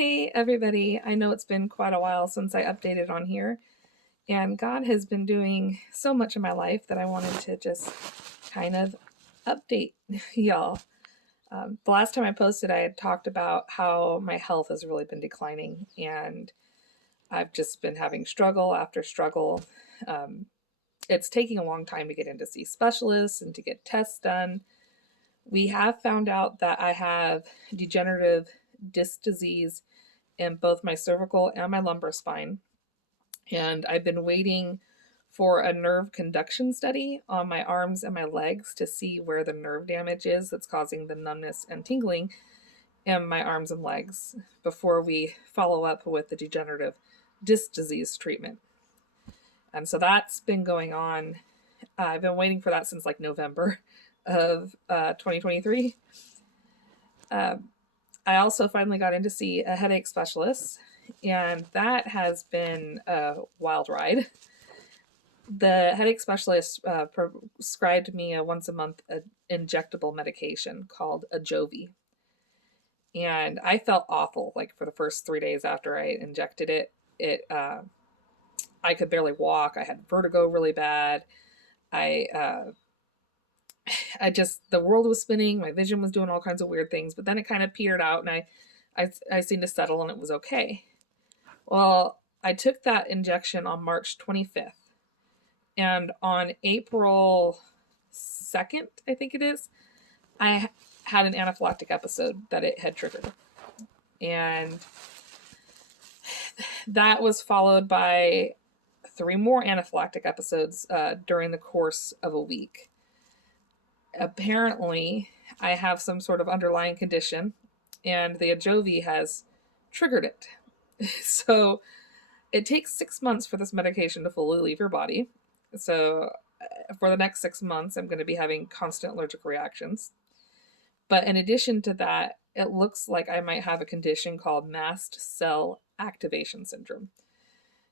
Hey everybody, I know it's been quite a while since I updated on here, and God has been doing so much in my life that I wanted to just kind of update y'all. The last time I posted, I had talked about how my health has really been declining, and I've just been having struggle after struggle. Um, it's taking a long time to get in to see specialists and to get tests done. We have found out that I have degenerative disc disease in both my cervical and my lumbar spine. And I've been waiting for a nerve conduction study on my arms and my legs to see where the nerve damage is that's causing the numbness and tingling in my arms and legs before we follow up with the degenerative disc disease treatment. And so that's been going on. I've been waiting for that since like November of 2023. I also finally got in to see a headache specialist, and that has been a wild ride. The headache specialist prescribed me a once a month injectable medication called Ajovy. And I felt awful like for the first 3 days after I injected it. I could barely walk. I had vertigo really bad. I the world was spinning. My vision was doing all kinds of weird things, but then it kind of petered out, and I seemed to settle, and it was okay. Well, I took that injection on March 25th, and on April 2nd, I think it is, I had an anaphylactic episode that it had triggered. And that was followed by 3 more anaphylactic episodes during the course of a week. Apparently, I have some sort of underlying condition, and the Ajovy has triggered it. So it takes 6 months for this medication to fully leave your body. So for the next 6 months, I'm going to be having constant allergic reactions. But in addition to that, it looks like I might have a condition called Mast Cell Activation Syndrome,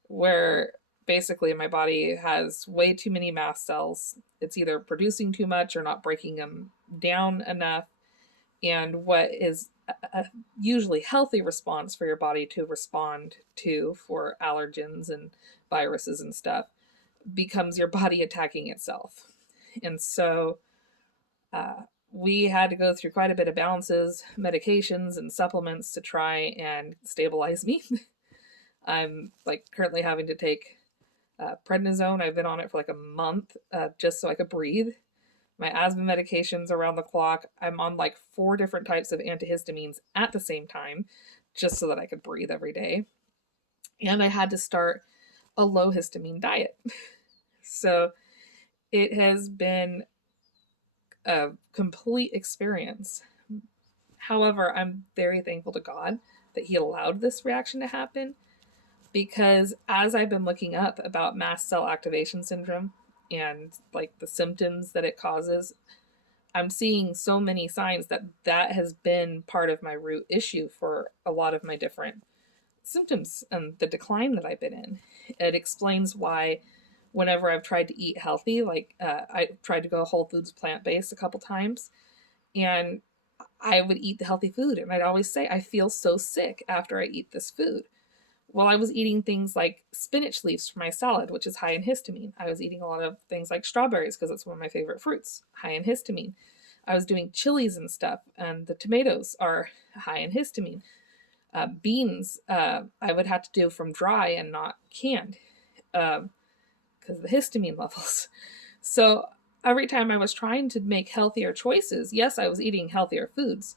where basically my body has way too many mast cells. It's either producing too much or not breaking them down enough. And what is a usually healthy response for your body to respond to for allergens and viruses and stuff becomes your body attacking itself. And so we had to go through quite a bit of balances, medications, and supplements to try and stabilize me. I'm like currently having to take prednisone. I've been on it for like a month just so I could breathe. My asthma medications around the clock. I'm on like 4 different types of antihistamines at the same time just so that I could breathe every day. And I had to start a low histamine diet. So it has been a complete experience. However, I'm very thankful to God that He allowed this reaction to happen, because as I've been looking up about Mast Cell Activation Syndrome and like the symptoms that it causes, I'm seeing so many signs that that has been part of my root issue for a lot of my different symptoms and the decline that I've been in. It explains why whenever I've tried to eat healthy, like I tried to go whole foods plant-based a couple times, and I would eat the healthy food, and I'd always say, I feel so sick after I eat this food. Well, I was eating things like spinach leaves for my salad, which is high in histamine. I was eating a lot of things like strawberries because it's one of my favorite fruits, high in histamine. I was doing chilies and stuff, and the tomatoes are high in histamine. Beans, I would have to do from dry and not canned because of the histamine levels. So every time I was trying to make healthier choices, yes, I was eating healthier foods,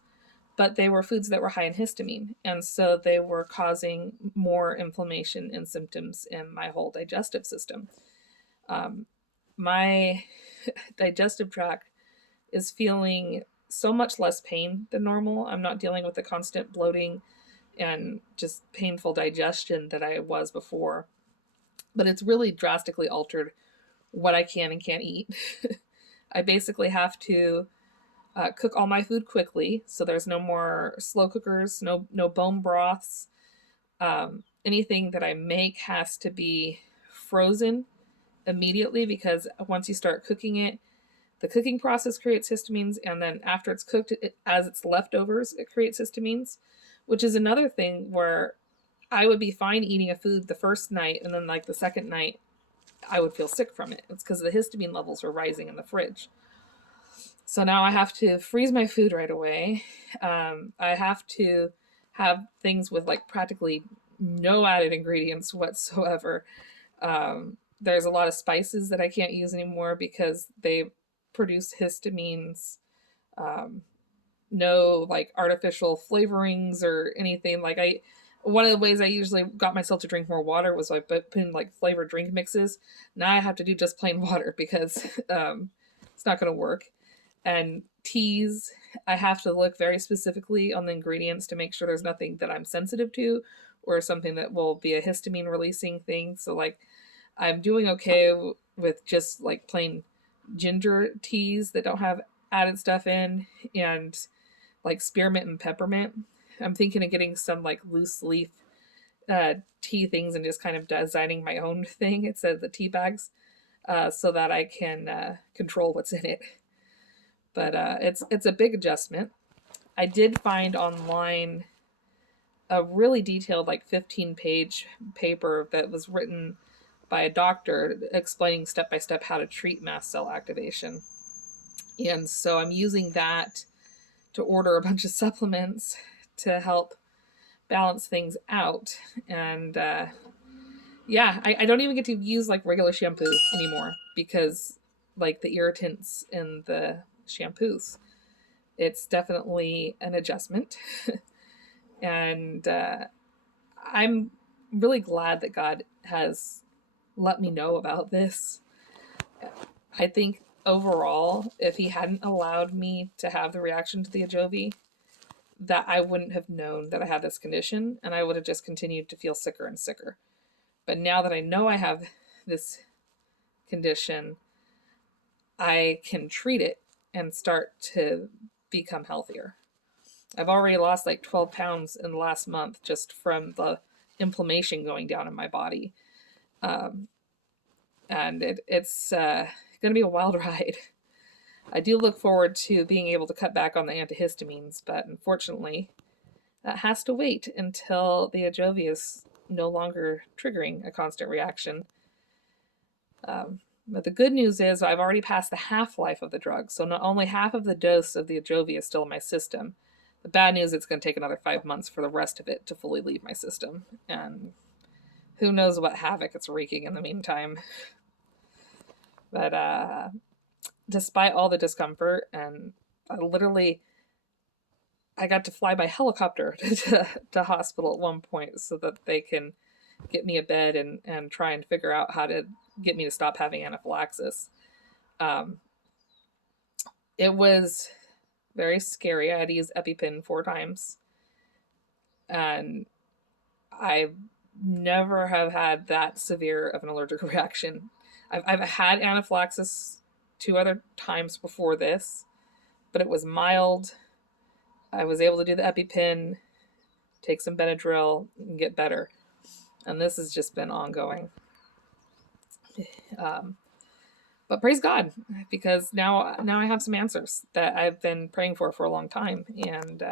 but they were foods that were high in histamine. And so they were causing more inflammation and symptoms in my whole digestive system. My digestive tract is feeling so much less pain than normal. I'm not dealing with the constant bloating and just painful digestion that I was before. But it's really drastically altered what I can and can't eat. I basically have to cook all my food quickly, so there's no more slow cookers, no bone broths. Anything that I make has to be frozen immediately, because once you start cooking it, the cooking process creates histamines, and then after it's cooked, as it's leftovers, it creates histamines. which is another thing where I would be fine eating a food the first night, and then like the second night, I would feel sick from it. It's because the histamine levels were rising in the fridge. So now I have to freeze my food right away. I have to have things with like practically no added ingredients whatsoever. There's a lot of spices that I can't use anymore because they produce histamines. Um, no like artificial flavorings or anything. Like one of the ways I usually got myself to drink more water was like putting like flavored drink mixes. Now I have to do just plain water because it's not going to work. And teas, I have to look very specifically on the ingredients to make sure there's nothing that I'm sensitive to or something that will be a histamine releasing thing. So like I'm doing okay with just like plain ginger teas that don't have added stuff in, and like spearmint and peppermint. I'm thinking of getting some like loose leaf tea things and just kind of designing my own thing. It says the tea bags, so that I can control what's in it. But it's a big adjustment. I did find online a really detailed, like 15-page paper that was written by a doctor explaining step by step how to treat mast cell activation. And so I'm using that to order a bunch of supplements to help balance things out. And yeah, I don't even get to use like regular shampoo anymore because like the irritants in the shampoos. It's definitely an adjustment. And I'm really glad that God has let me know about this. I think overall, if he hadn't allowed me to have the reaction to the Ajovy, that I wouldn't have known that I had this condition, and I would have just continued to feel sicker and sicker. But now that I know I have this condition, I can treat it and start to become healthier. I've already lost like 12 pounds in the last month just from the inflammation going down in my body. And it's going to be a wild ride. I do look forward to being able to cut back on the antihistamines, but unfortunately, that has to wait until the Ajovy is no longer triggering a constant reaction. But the good news is I've already passed the half-life of the drug, so not only half of the dose of the Ajovy is still in my system. The bad news is it's going to take another 5 months for the rest of it to fully leave my system, and who knows what havoc it's wreaking in the meantime. But despite all the discomfort, and I got to fly by helicopter to hospital at one point so that they can get me a bed and try and figure out how to get me to stop having anaphylaxis. It was very scary. I had to use EpiPen 4 times. And I never have had that severe of an allergic reaction. I've had anaphylaxis 2 other times before this, but it was mild. I was able to do the EpiPen, take some Benadryl, and get better. And this has just been ongoing. But praise God, because now I have some answers that I've been praying for a long time. And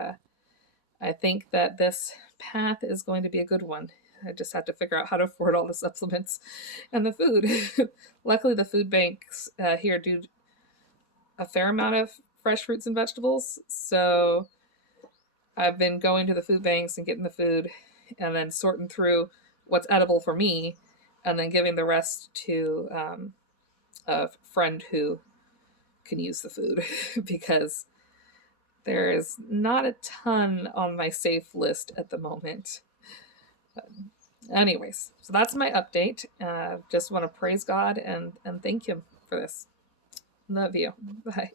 I think that this path is going to be a good one. I just have to figure out how to afford all the supplements and the food. Luckily, the food banks here do a fair amount of fresh fruits and vegetables. So I've been going to the food banks and getting the food and then sorting through what's edible for me and then giving the rest to a friend who can use the food because there is not a ton on my safe list at the moment. Anyways, so that's my update. Just want to praise God and thank him for this. Love you. Bye.